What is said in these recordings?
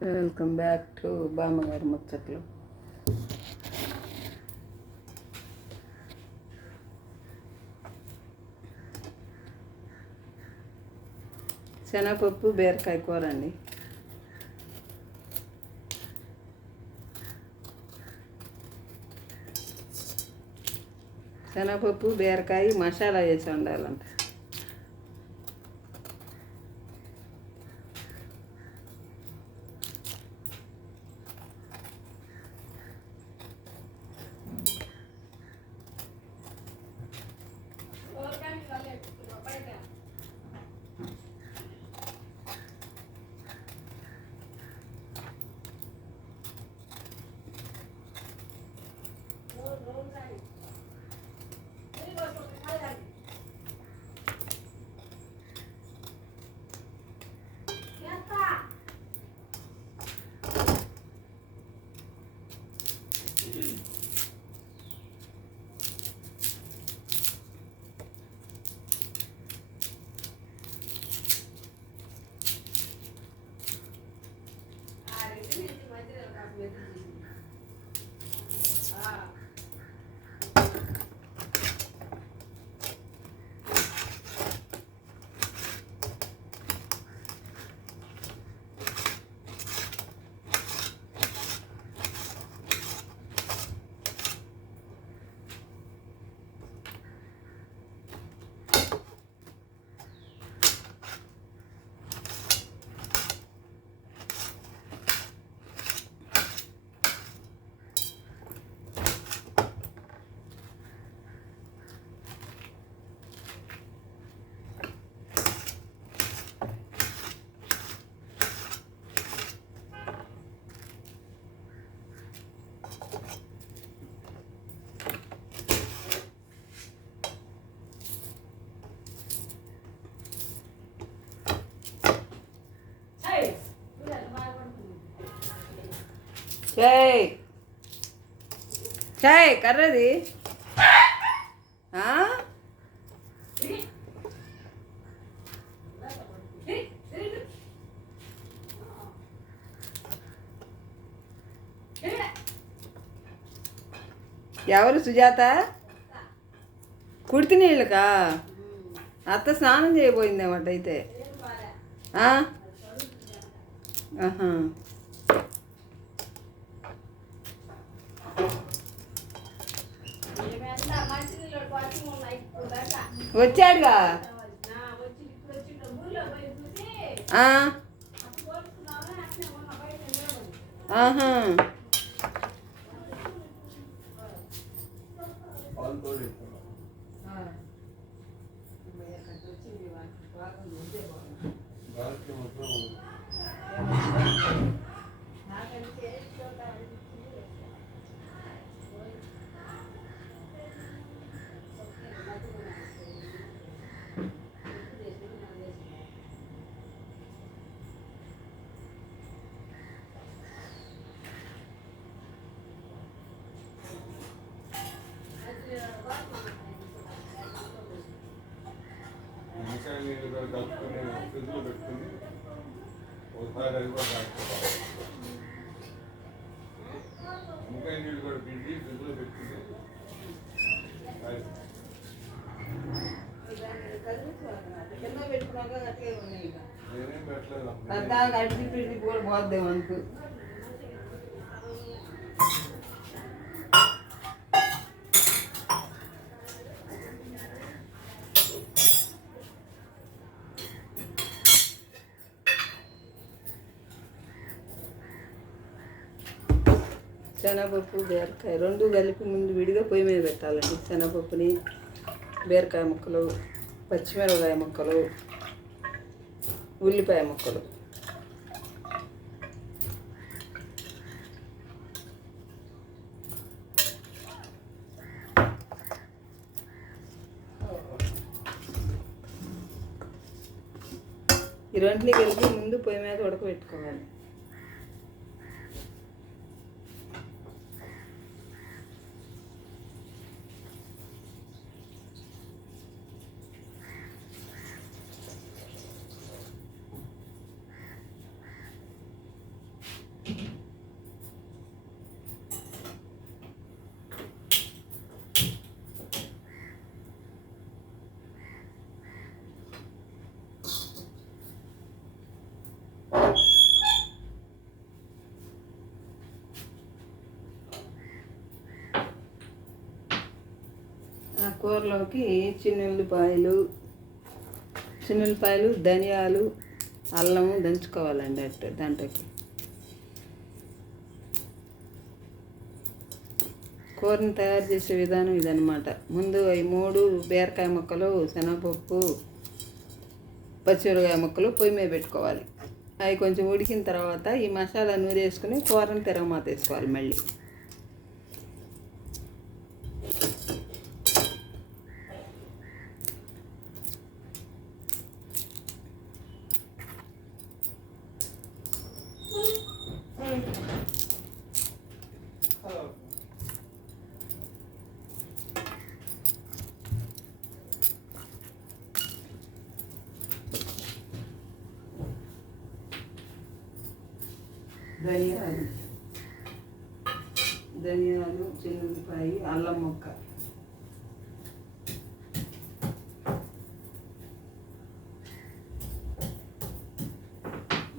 Welcome back to బామ్మగారి ముచ్చట్లు. శనగపప్పు బీరకాయ కూర అండి. శనగపప్పు బీరకాయ మసాలా వేసి ఉండాలంట చాయ్ చాయ్ కర్రది. ఆ? ఎవరు సుజాత? కుడితి నీళ్ళకా? అత్త స్నానం చేయబోయిందేమట అయితే ఆ? ఆహా. వచ్చాడుగా? ఆ, ఆహా. నిమ్మకాయ నీళ్ళు కూడా పిండి. నేనేం పెట్టలేదు. పెద్దాక అడిగి పిండి కూడా అనుకు శనగపప్పు బీరకాయ రెండు కలిపి ముందు విడిగా పొయ్యి మీద పెట్టాలండి. శనగపప్పుని బీరకాయ ముక్కలు పచ్చిమిరపకాయ ముక్కలు ఉల్లిపాయ ముక్కలు. ఈ రెంటిని కలిపి ముందు పొయ్యి మీద ఉడకబెట్టుకోవాలి. ఆ కూరలోకి చిన్నుల్లిపాయలు చిన్నుల్లిపాయలు ధనియాలు అల్లము దంచుకోవాలండి అట్ట దాంట్లోకి. కూరని తయారు చేసే విధానం ఇదనమాట ముందు అవి మూడు బీరకాయ ముక్కలు శనగపప్పు పచ్చిమిరకాయ ముక్కలు పొయ్యి మీద పెట్టుకోవాలి. అవి కొంచెం ఉడికిన తర్వాత ఈ మసాలా నూరేసుకుని కూరని తిరగమాత వేసుకోవాలి మళ్ళీ. ధనియాలు. ధనియాలు చిన్నపాయి అల్లం మొక్క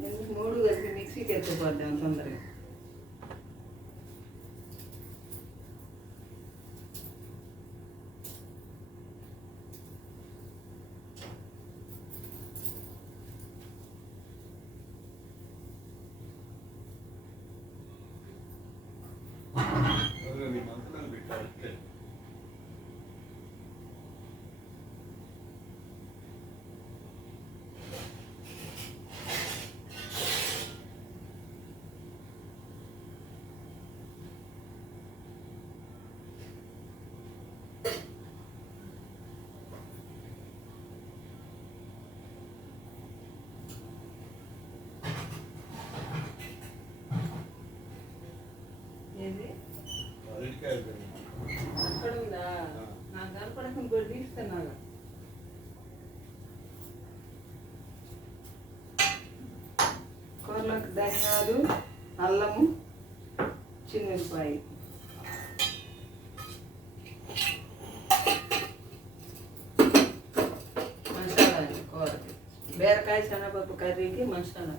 ఎందుకు మూడు కలిపి మిక్సీకి ఎత్తుకోద్దాం తొందరగా అదే నీ మంత్రాలు పెట్టారు అక్కడ ఉందా నాకు కనపడకుండా కూడా తీస్తున్నాను. ధనియాలు అల్లము చిన్నపాయి మసాలా కూరకి బీరకాయ శనగపప్పు కర్రీకి మసాలా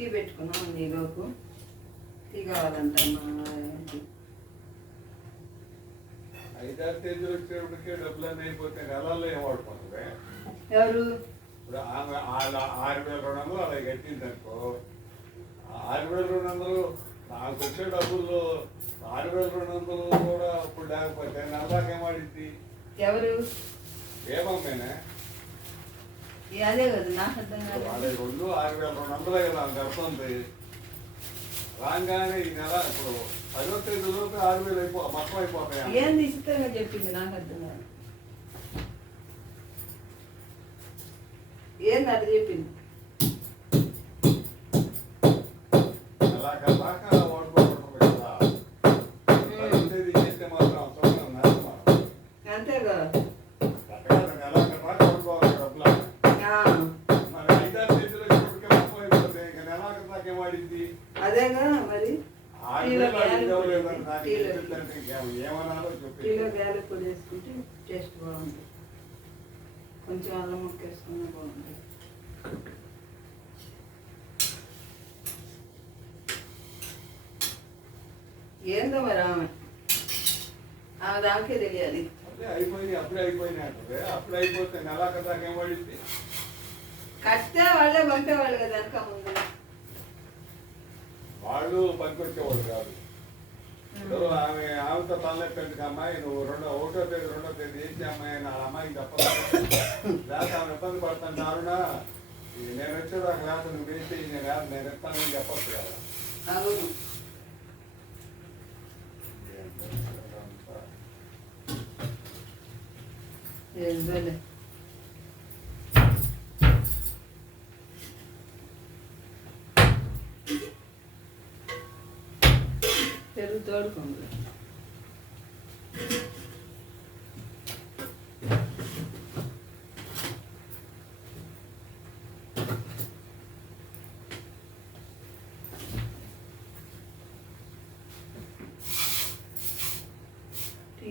టీ పెట్టుకున్నాం ఈలోపు టీ కావాలంట ఎవరు? ఆరు వేల రెండు వందలు అలా కట్టింది అనుకో ఆరు వేల రెండు వందలు నాకు వచ్చే డబ్బుల్లో ఆరు వేల రెండు వందలు కూడా ఇప్పుడు లేకపోతే వాడిద్ది? ఎవరు? ఏమమ్మేనే అదే కదా నాకు అర్థం కాదు వాళ్ళ రెండు ఆరు వేల రెండు వందలే కదా రాగానే ఈ నెల ఇప్పుడు పదో తేదీ లోపు ఆరు వేలు అయిపో మొత్తం అయిపోతాయి? ఏంది ఇష్టంగా చెప్పింది నాకు అర్థం కాదు. ఏంది అది చెప్పింది వాడుకోకూడదు కదా. వేసుకుంటే టేస్ట్ బాగుంటుంది. కొంచెం అల్లం ముక్క వేసుకున్నా బాగుంటుంది. ఏందో మరి ఆమె? ఆమె దానికే తెలియాలి. అప్పుడే అయిపోయింది అప్పుడే అయిపోయినాయి అంటారు అప్పుడే అయిపోతే నెల కదా ఏం పడింది కట్టే వాళ్ళే పంపేవాళ్ళు కదా వెనక ముందు. వాళ్ళు పనికొచ్చేవాళ్ళు కాదు. ఇప్పుడు ఆమె ఆమెతో తలెక్కడికి అమ్మాయి నువ్వు రెండో ఒకటో తేదీ రెండో తేదీ ఏంటి అమ్మాయి వాళ్ళ అమ్మాయికి లేకపోతే ఆమె ఇబ్బంది ఇది నేను వచ్చేదాకా లేకపోతే నువ్వు ఏంటి నేను నేను ఇస్తానని చెప్పొచ్చు కదా. అవును. ఏందోలే పెరుగు తోడుకోండి టీ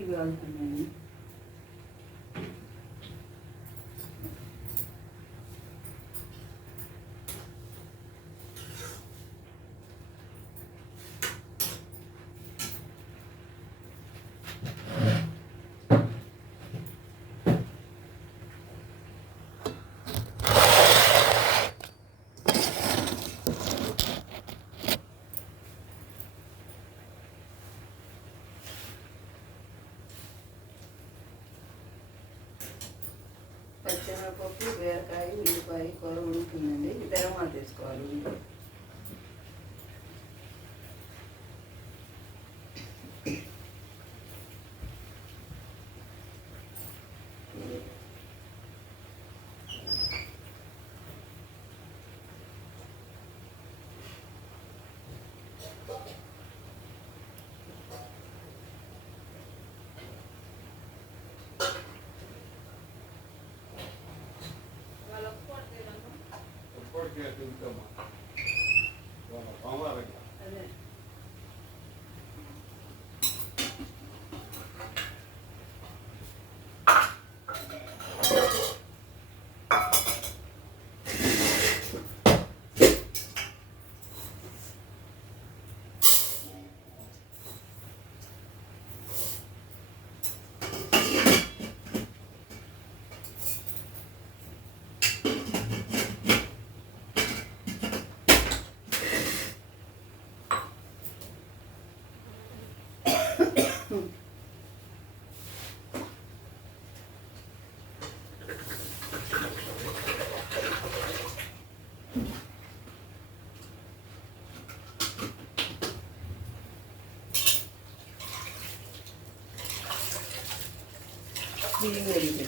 బీరకాయ ఉల్లిపాయ కూర ఉడుకుతుందండి తెరమా తీసుకోవాలి income బియ్యం కడిగి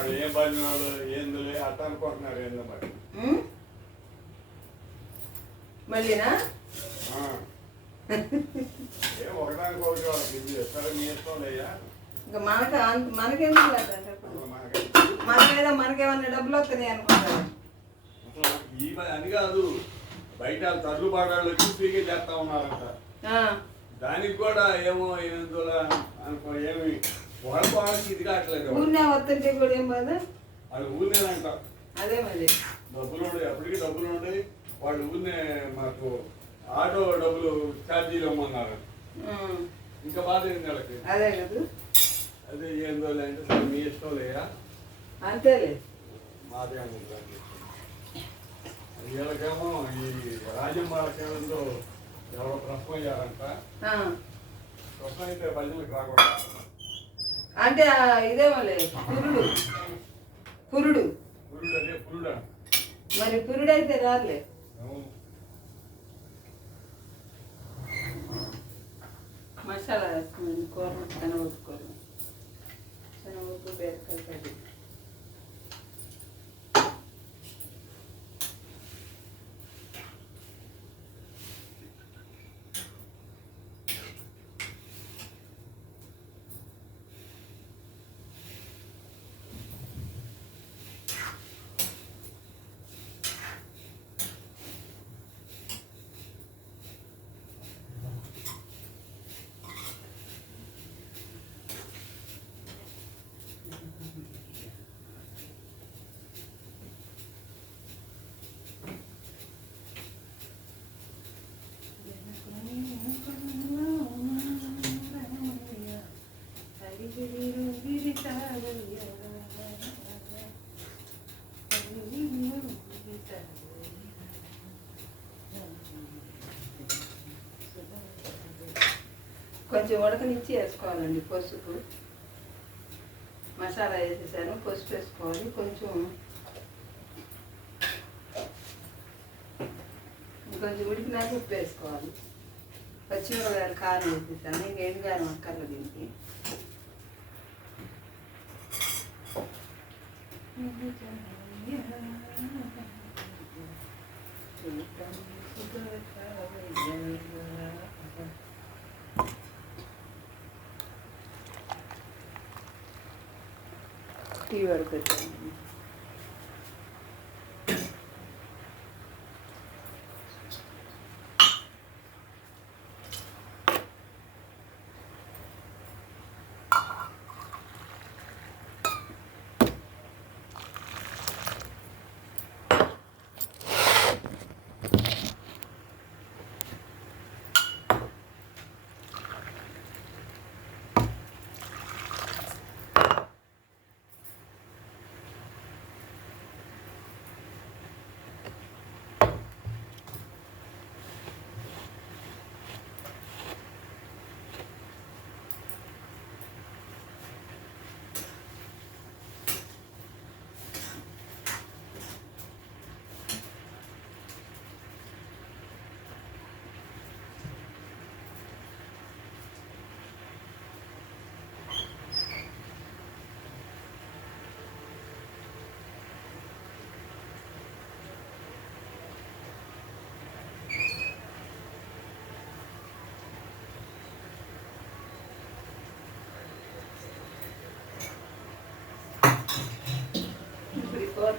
వాడు ఏ భజనాలు ఏందులే అట్ట అనుకుంటున్నారు ఏందో మరి? మళ్ళీనా? ఆ. ఏ ఒకదానికి ఒకటి వాళ్ళకి ఇది సరే నీ ఇష్టం లేయా? ఇంకా మనకి మనకి. మనకేదో మనకేమన్నా డబ్బులు వస్తున్నాయి అనుకుంటారు? ఈ మ- అని కాదు బయట తల్లు పాడాళ్ళు వచ్చి ఫ్రీగా చేస్తా ఉన్నారంట. ఆ, దానికి కూడా ఏమో ఎందులో అనుకో ఏమి? వాళ్ళ వాళ్ళకి ఇది కావట్లేదు ఊరినే వస్తుంటే కూడా ఏం బాధ? వాళ్ళు ఊరినేనంట. అదే మరి. డబ్బులు అప్పటికి డబ్బులు వాళ్ళు ఊరినే మాకు ఆటో డబ్బులు ఛార్జీలు ఇవ్వమన్నారు. ఇంకా బాధ ఏంది వాళ్ళకి? అదే కదా. అదే అంటే మీ ఇష్టం అంతేలే. మాదే వీళ్ళకేమో ఈ ఎవరో ప్రశ్న అయ్యారంట ప్రశ్న అయితే భజనలకు రాకూడదు. అంటే ఇదేమో లేదు కురుడు. కురుడు. మరి పురుడు అయితే రాలే మసాలా వేసుకున్నాను కూర శనగపప్పు కూర శనగపప్పు బీరకాయ కొంచెం ఉడకనిచ్చి వేసుకోవాలండి పసుపు. మసాలా వేసేసాను పసుపు వేసుకోవాలి కొంచెం కొంచెం ఉడికినాక ఉప్పు వేసుకోవాలి. పచ్చిమిరపకాయలు కారం వేసేసాను ఇంకా కారం అక్కర్లేదు దీనికి. టీ వరకు పెట్టాను ఇప్పుడు ఈ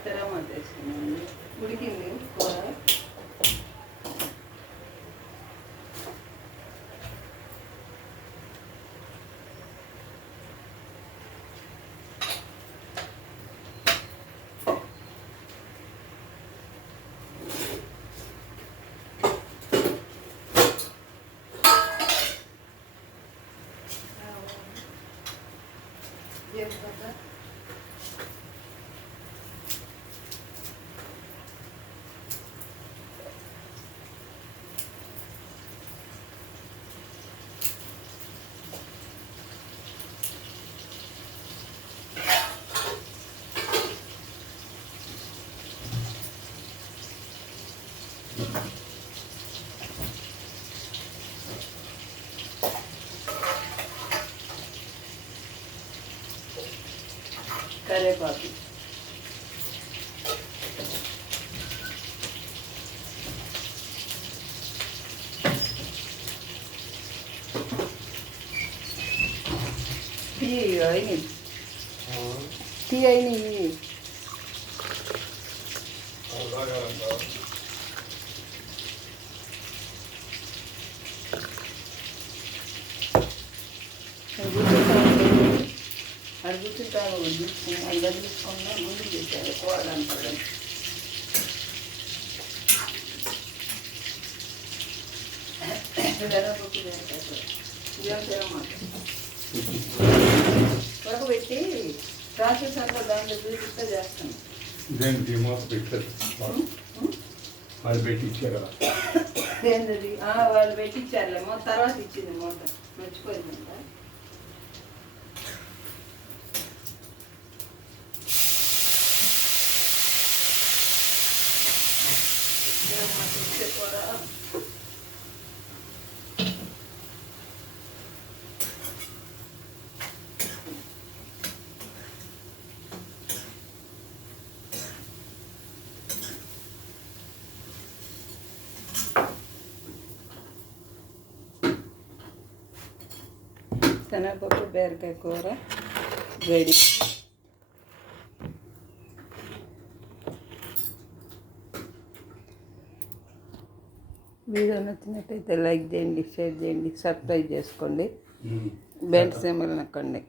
కూర తెరమాట వేసుకున్నాను ఉడికింది కూర. జీలకర్ర కరేపాకు టీ అయినాయి టీ అయినాయి అది కూర్చుంటాను తీసుకుని అది వదిలించుకున్నా ముందు చేశారు కోడని పడడం ఉడకబెట్టి ప్రాసెస్ అంతా దాంట్లో చూపిస్తే చేస్తాను దేనికి మూత పెట్టారు వాళ్ళు పెట్టి ఇచ్చారు కదా వాళ్ళు పెట్టించారులే మూత తర్వాత ఇచ్చింది మూత. మర్చిపోయిందంట ఇదమ్మా తెచ్చే కూర. శనగపప్పు బీరకాయ వీడియో నచ్చినట్టయితే లైక్ చేయండి షేర్ చేయండి సబ్స్క్రైబ్ చేసుకోండి. బెల్ సింబల్ నొక్కండి.